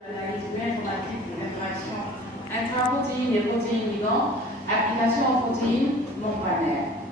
L'analyse bioinformatique des interactions intraprotéines et protéines ligands, application aux protéines membranaires.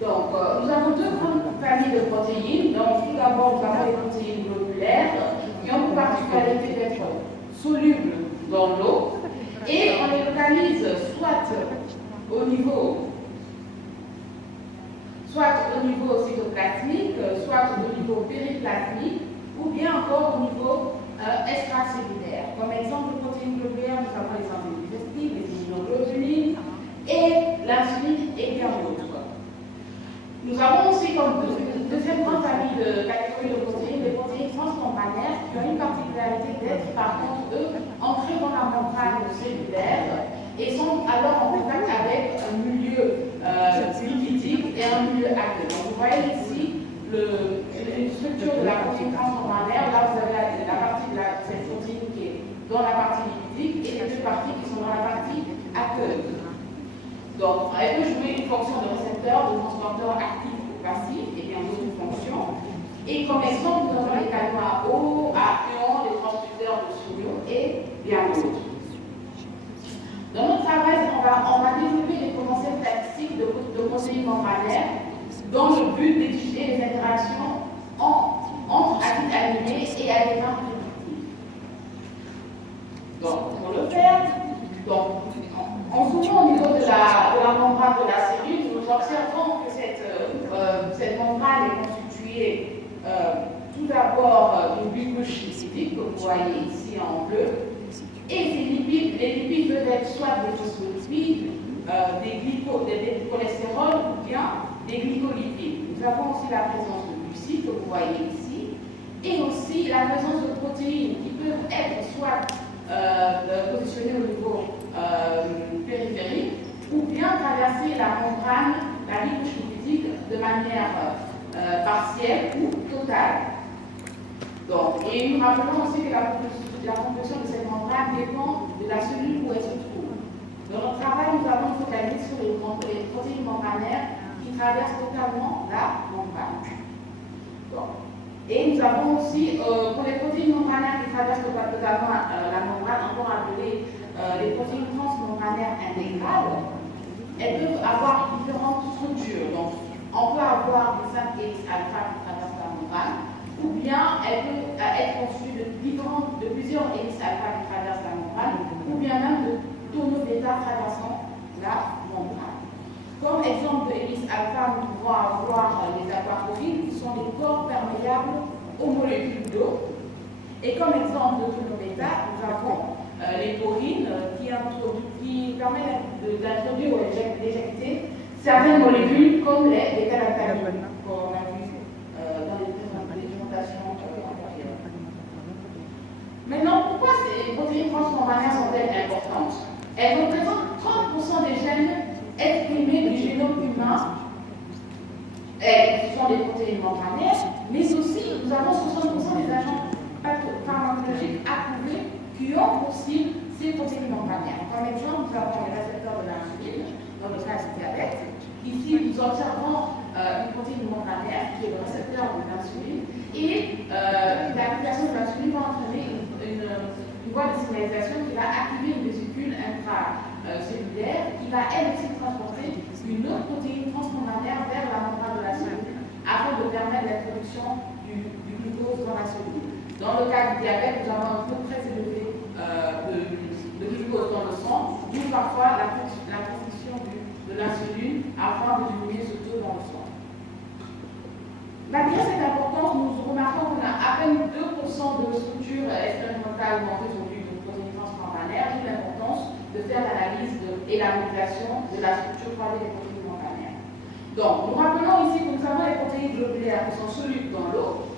Donc, nous avons deux grandes familles de protéines. Donc, tout d'abord, nous avons les protéines globulaires qui ont pour particularité d'être solubles dans l'eau et on les localise soit au niveau cytoplasmique, soit au niveau périplasmique, ou bien encore au niveau extracellulaire. Comme exemple de protéines globulaires, nous avons les enzymes digestives, les immunoglobulines et l'insuline et bien d'autres. Nous avons aussi comme deuxième grande famille de catégories de protéines, les protéines transmembranaires qui ont une particularité d'être par contre eux ancrées dans la membrane cellulaire et sont alors en contact avec un milieu lipidique et un milieu aqueux. Donc vous voyez ici une structure de la protéine transmembranaire. Là vous avez la partie de cette protéine qui est dans la partie lipidique et les deux parties qui sont dans la partie aqueuse. Donc, elle peut jouer une fonction de récepteur, de transporteur actif ou passif, et bien d'autres fonctions. Et comme exemple, nous avons les canaux à eau, à ion, les transducteurs de sodio et bien d'autres. Dans notre travail, on va développer des potentiels statistiques de protéines membranaires dans le but d'étudier les interactions entre acides aminés et adhénins prédictifs. Donc, pour le faire, en zoomant au niveau de la membrane de la cellule, nous observons que cette membrane est constituée tout d'abord d'une glucose lipidique, que vous voyez ici en bleu, et les lipides peuvent être soit des phospholipides, des cholestérols ou bien des glycolipides. Nous avons aussi la présence de glucides, que vous voyez ici, et aussi la présence de protéines qui peuvent être soit positionnées au niveau périphérique ou bien traverser la membrane, la couche lipidique de manière partielle ou totale. Donc, et nous rappelons aussi que la composition de cette membrane dépend de la cellule où elle se trouve. Dans notre travail, nous avons focalisé sur les protéines membranaires qui traversent totalement la membrane. Donc, et nous avons aussi, pour les protéines membranaires qui traversent totalement la membrane, encore appelées les protéines transmembranaires intégrales, elles peuvent avoir différentes structures. Donc, on peut avoir des 5 hélices alpha qui traversent la membrane, ou bien elles peuvent être constituées de plusieurs hélices alpha qui traversent la membrane, ou bien même de tonneaux bêta traversant la membrane. Comme exemple de hélice alpha, nous pouvons avoir les aquaporines, qui sont des corps perméables aux molécules d'eau. Et comme exemple de tonneaux bêta, nous avons les porines qui permettent d'introduire ou d'éjecter certaines molécules comme les bêta-lactamines, qu'on a vu dans les présentations antérieures. Maintenant, pourquoi ces protéines transmembranaires sont-elles importantes? Elles représentent 30% des gènes exprimés du génome humain. Ce sont des protéines membranaires, mais aussi nous avons 60% des agents pharmacologiques approuvés qui ont pour cible ces protéines membranaires. Comme exemple, nous avons les récepteurs de l'insuline, dans le cas du diabète. Ici, nous observons une protéine membranaire qui est le récepteur de l'insuline et l'application de l'insuline va entraîner une voie de signalisation qui va activer une vésicule intracellulaire qui va elle aussi transporter une autre protéine transmembranaire vers la membrane de la cellule afin de permettre l'introduction du glucose dans la cellule. Dans le cas du diabète, nous avons un taux très élevé de glucose dans le sang, d'où parfois la prescription de l'insuline afin de diminuer ce taux dans le sang. Malgré cette importance, nous remarquons qu'on a à peine 2% de structures expérimentales montées aujourd'hui de protéines transmembranaires, d'où l'importance de faire l'analyse et la modulation de la structure 3D des protéines membranaires. Donc, nous rappelons ici que nous avons les protéines globulaires qui sont solubles dans l'eau,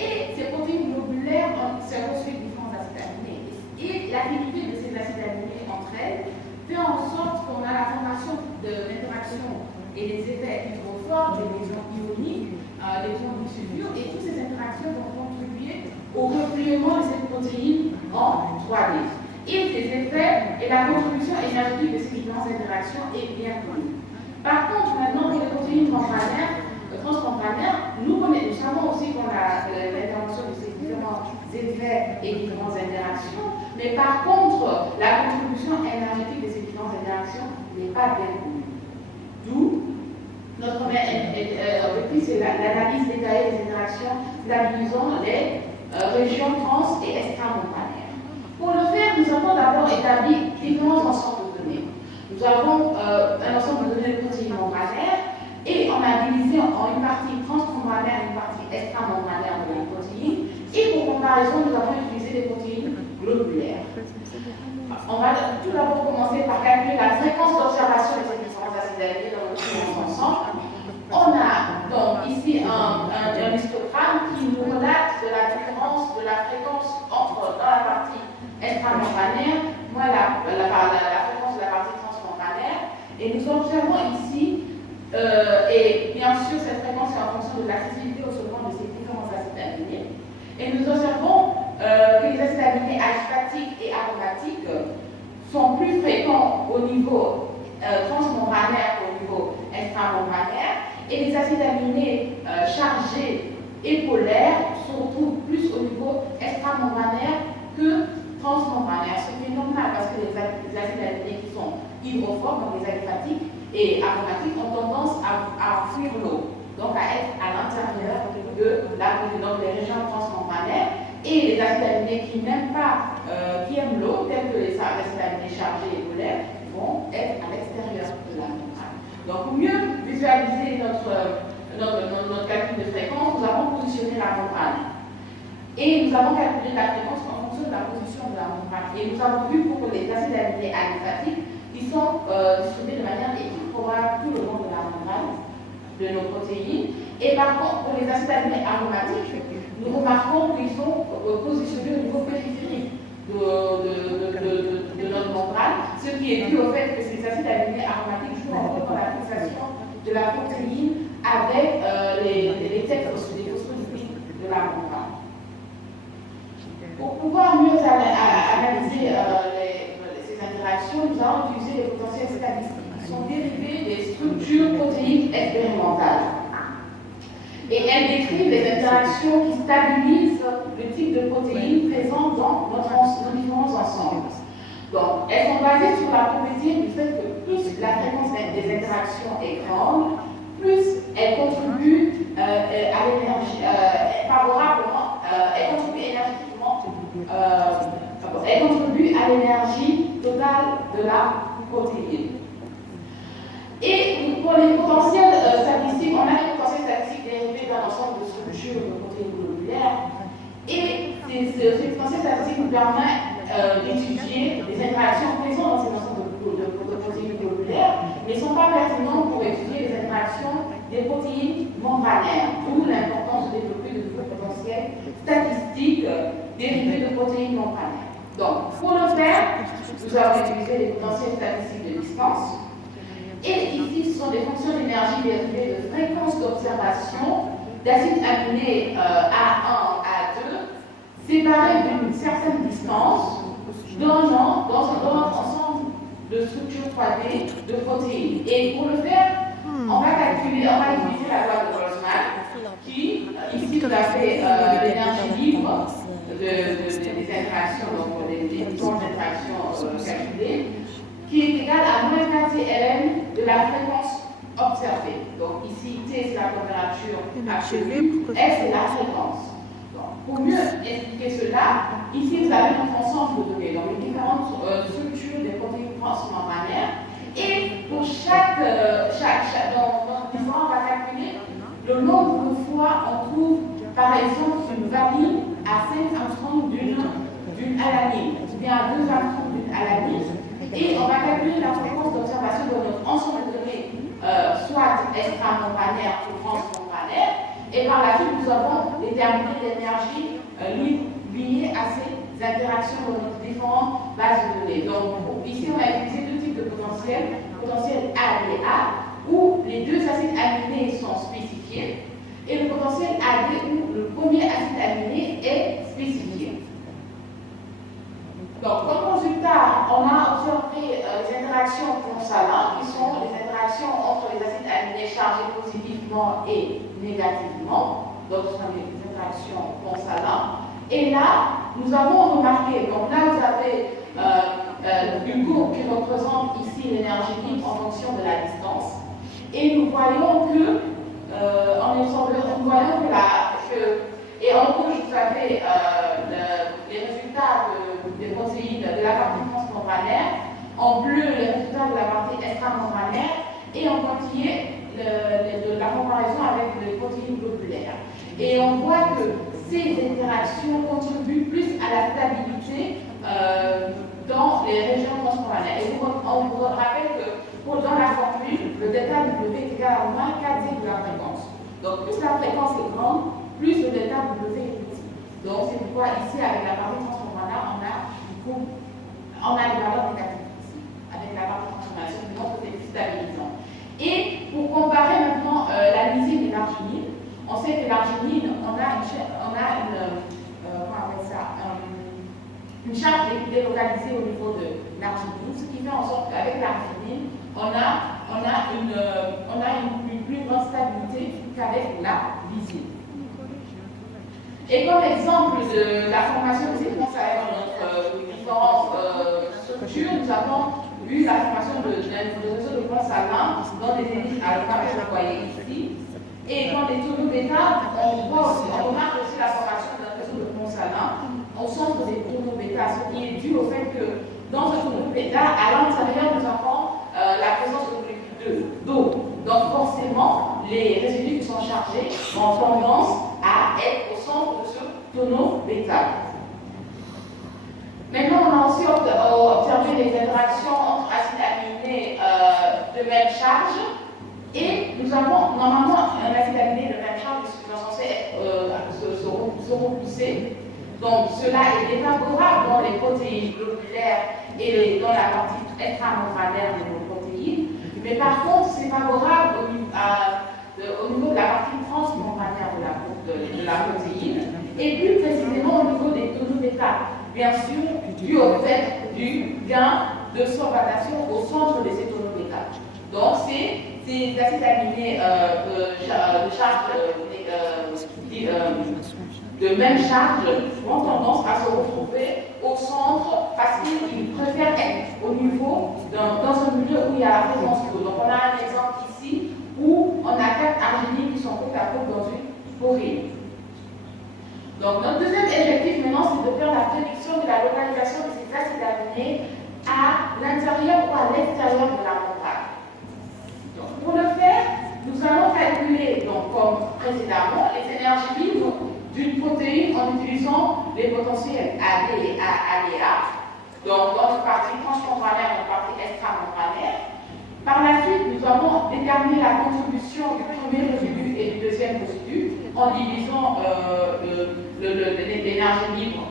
et ces protéines globulaires servent ensuite différents acides aminés. Et l'activité de ces acides aminés entre elles fait en sorte qu'on a la formation de l'interaction et des effets hydrophores, des liaisons ioniques, des liaisons disulfures, et toutes ces interactions vont contribuer au repliement de ces protéines en 3D. Et ces effets et la contribution énergétique de ces différentes interactions est bien connue. Par contre, maintenant, pour les protéines membranaires, transmembranaires, nous savons aussi qu'on a l'intervention de ces différents effets et différentes interactions, mais par contre, la contribution énergétique de ces différentes interactions n'est pas bien connue. D'où notre premier objectif, c'est l'analyse détaillée des interactions stabilisant les régions trans et extramembranaires. Pour le faire, nous avons d'abord établi différents ensembles de données. Nous avons un ensemble de données de protéines membranaires et on a divisé en une partie transmembranaire et une partie extramembranaire de la protéine. Et pour comparaison, nous avons utilisé des protéines globulaires. On va tout d'abord commencer par calculer la fréquence d'observation de ces différents acides aminés dans notre ensemble. On a donc ici un histogramme qui nous relate de la différence de la fréquence entre dans la partie extramembranaire, moins la fréquence de la partie transmembranaire. Et nous observons ici, et bien sûr cette fréquence est en fonction de l'accessibilité au solvant de ces différents acides aminés. Et nous observons que les acides aminés aliphatique et aromatiques sont plus fréquents au niveau transmembranaire qu'au niveau extramembranaire. Et les acides aminés chargés et polaires se retrouvent plus au niveau extramembranaire que transmembranaire, ce qui est normal parce que les acides aminés qui sont hydrophobes, donc les aliphatique et aromatiques, ont tendance à fuir l'eau, donc à être à l'intérieur de la donc des régions transmembranaires. Et les acides aminés qui n'aiment pas, qui aiment l'eau, tels que les acides aminés chargés et polaires, vont être à l'extérieur de la membrane. Donc, pour mieux visualiser notre calcul de fréquence, nous avons positionné la membrane. Et nous avons calculé la fréquence en fonction de la position de la membrane. Et nous avons vu pour les acides aminés aliphatiques, ils sont distribués de manière équiprobable tout le long de la membrane de nos protéines. Et par contre, pour les acides aminés aromatiques, nous remarquons qu'ils sont positionnés au niveau périphérique de notre membrane, ce qui est dû au fait que ces acides aminés aromatiques jouent un rôle dans la fixation de la protéine avec les têtes phospholipides de la membrane. Pour pouvoir mieux analyser ces interactions, nous allons utiliser les potentiels statistiques qui sont dérivés des structures protéiques expérimentales. Et elles décrivent les interactions qui stabilisent le type de protéines présentes dans nos différents ensembles. Donc, elles sont basées sur la propriété du fait que plus la fréquence des interactions est grande, plus elle contribue à l'énergie, favorablement, elle contribue énergétiquement, elle contribue à l'énergie totale de la protéine. Et pour les potentiels statistiques, on a les potentiels statistiques dérivés d'un ensemble de structures de protéines globulaires. Et ces potentiels statistiques nous permettent d'étudier les interactions présentes dans ces ensembles de protéines globulaires, mais ne sont pas pertinents pour étudier les interactions des protéines membranaires, d'où l'importance de développer de nouveaux potentiels statistiques dérivés de protéines membranaires. Donc, pour le faire, nous avons utilisé les potentiels statistiques de distance. Et ici, ce sont des fonctions d'énergie dérivées de fréquence d'observation d'acides aminés A1, A2, séparés d'une certaine distance dans notre ensemble de structures 3D de protéines. Et pour le faire, on va utiliser la loi de Boltzmann, qui, ici, nous a fait l'énergie libre des interactions, donc des différentes interactions calculées, qui est égal à moins 4 ln de la fréquence observée. Donc ici, T c'est la température absolue, S c'est la fréquence. Donc, pour mieux expliquer cela, ici vous avez notre ensemble de données, donc les différentes structures des protéines transmembranaires. Et pour chaque dans notre différent, on va calculer le nombre de fois on trouve par exemple une valine à 5 Armstrong d'une alanine, ou bien à 2 Armstrong d'une alanine. Et on va calculer la fréquence d'observation de notre ensemble de données, soit extramembranaire ou transmembranaire. Et par la suite, nous avons déterminé l'énergie liée à ces interactions dans nos différentes bases de données. Donc, ici, on a utilisé deux types de potentiels, potentiel ADA, où les deux acides aminés sont spécifiés, et le potentiel AD, où le premier acide aminé est spécifié. Donc, comme résultat, on a observé les interactions Pont-Salin, qui sont les interactions entre les acides aminés chargés positivement et négativement. Donc, ce sont les interactions Pont-Salin. Et là, nous avons remarqué, donc là vous avez une courbe qui représente ici l'énergie libre en fonction de la distance. Et nous voyons que, et en rouge, vous avez les résultats des protéines de la partie transmembranaire, en bleu, les résultats de la partie extramembranaire, et en pointillé, la comparaison avec les protéines globulaires. Et on voit que ces interactions contribuent plus à la stabilité dans les régions transmembranaires. Et on vous rappelle que dans la formule, le delta W est égal à moins 4 de la fréquence. Donc plus la fréquence est grande, plus le delta W est petit. Donc c'est pourquoi ici, avec la partie transmembranaire, on a des valeurs négatives ici. Avec la partie transformation, nous montre que c'est stabilisant. Et pour comparer maintenant la lysine et l'arginine, on sait que l'arginine, on a une charge délocalisée au niveau de l'arginine, ce qui fait en sorte qu'avec l'arginine, on a une plus grande stabilité qu'avec la lysine. Et comme exemple de la formation des séquences avec notre différentes structures, nous avons vu la formation de réseaux de points salins dans des hélices alpha que vous voyez ici. Et dans les tonneaux bêta, on remarque aussi la formation d'un réseau de points salins au centre des tonneaux bêta, ce qui est dû au fait que dans ce tonneau bêta, à l'intérieur, nous avons la présence de molécules d'eau. Donc forcément, les résidus qui sont chargés ont tendance à être au centre de ce tonneau bêta. Maintenant, on a aussi observé des interactions entre acides aminés de même charge. Et nous avons normalement un acide aminé de même charge qui est censé se repousser. Donc cela est défavorable dans les protéines globulaires et dans la partie extramembranaire de nos protéines. Mais par contre, c'est favorable au niveau de la partie transmembranaire de la protéine. Et plus précisément au niveau des tonneaux bêta. Bien sûr, dû au fait du gain de survalation au centre de ces tonneaux bêta. Donc ces acides aminés de même charge ont tendance à se retrouver au centre parce qu'ils préfèrent être au niveau dans un milieu où il y a la présence d'eau. Donc on a un exemple ici où on a 4 arginines qui sont côte à côte dans une porée. Donc notre deuxième objectif maintenant, c'est de faire la prédiction de la localisation de ces acides aminés à l'intérieur ou à l'extérieur de la membrane. Donc pour le faire, nous allons calculer, donc, comme précédemment, les énergies libres d'une protéine en utilisant les potentiels AD et ADA, donc dans une partie transmembranaire et une partie extramembranaire. Par la suite, nous avons déterminé la contribution du premier résidu et du deuxième résidu en divisant l'énergie libre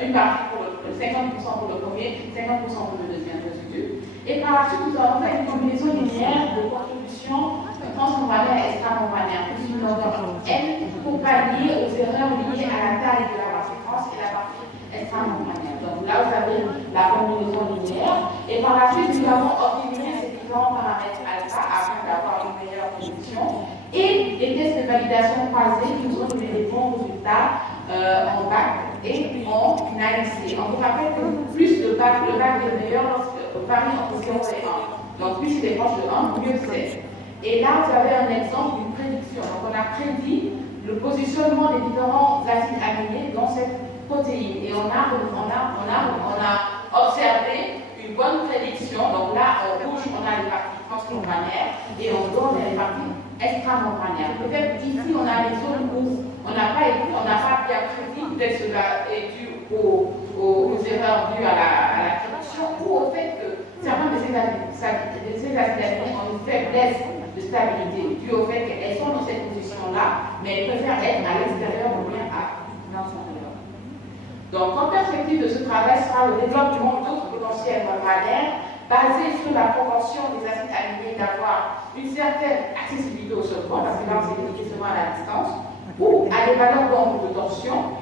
une partie pour 50% pour le premier, 50% pour le deuxième résidu. Et par la suite, nous avons fait une combinaison linéaire de contribution transmembranaire et extramembranaire, plus une ordre N pour pallier aux erreurs liées à la taille de la partie trans et la partie extramembranaire. Donc là, vous avez la combinaison linéaire. Et par la suite, nous avons optimisé ces différents paramètres alpha afin d'avoir une meilleure contribution. Et les tests de validation croisés qui nous ont donné des bons résultats en bac et en lycée. On vous rappelle que plus le bac est meilleur lorsque varie entre 0 et 1. Donc plus il est proche de 1, mieux c'est. Et là, vous avez un exemple d'une prédiction. Donc on a prédit le positionnement des différents acides aminés dans cette protéine. Et on a observé une bonne prédiction. Donc là, en rouge, on a les parties transmembranaires et en blanc, on a les parties extramembranaires. Peut-être ici, on a les zones où on n'a pas bien prédit. Peut-être cela est dû aux erreurs dues à la prédiction ou au fait que certains de ces acides aminés ont une faiblesse de stabilité due au fait qu'elles sont dans cette position-là, mais elles préfèrent être à l'extérieur ou bien à l'intérieur. Donc, en perspective de ce travail sera le développement d'autres potentiels membranaires basés sur la proportion des acides aminés d'avoir une certaine accessibilité au solvant, parce que là, on s'est limité seulement à la distance, ou à des valeurs d'angle de torsion,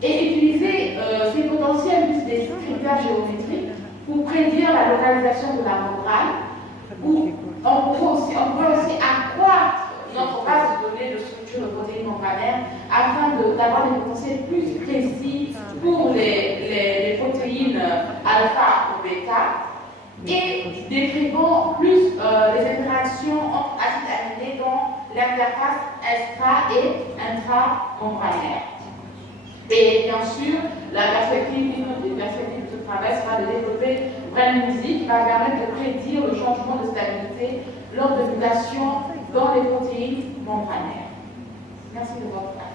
et utiliser ces potentiels plus des critères géométriques pour prédire la localisation de la membrane, où on peut aussi accroître notre base de données de structure de protéines membranaires afin d'avoir des potentiels plus précis pour les protéines alpha ou bêta et décrivant plus les interactions entre acides aminés dans l'interface extra- et intramembranaire. Et bien sûr, la perspective, une des perspectives de ce travail sera de développer une musique qui va permettre de prédire le changement de stabilité lors de mutations dans les protéines membranaires. Merci de votre attention.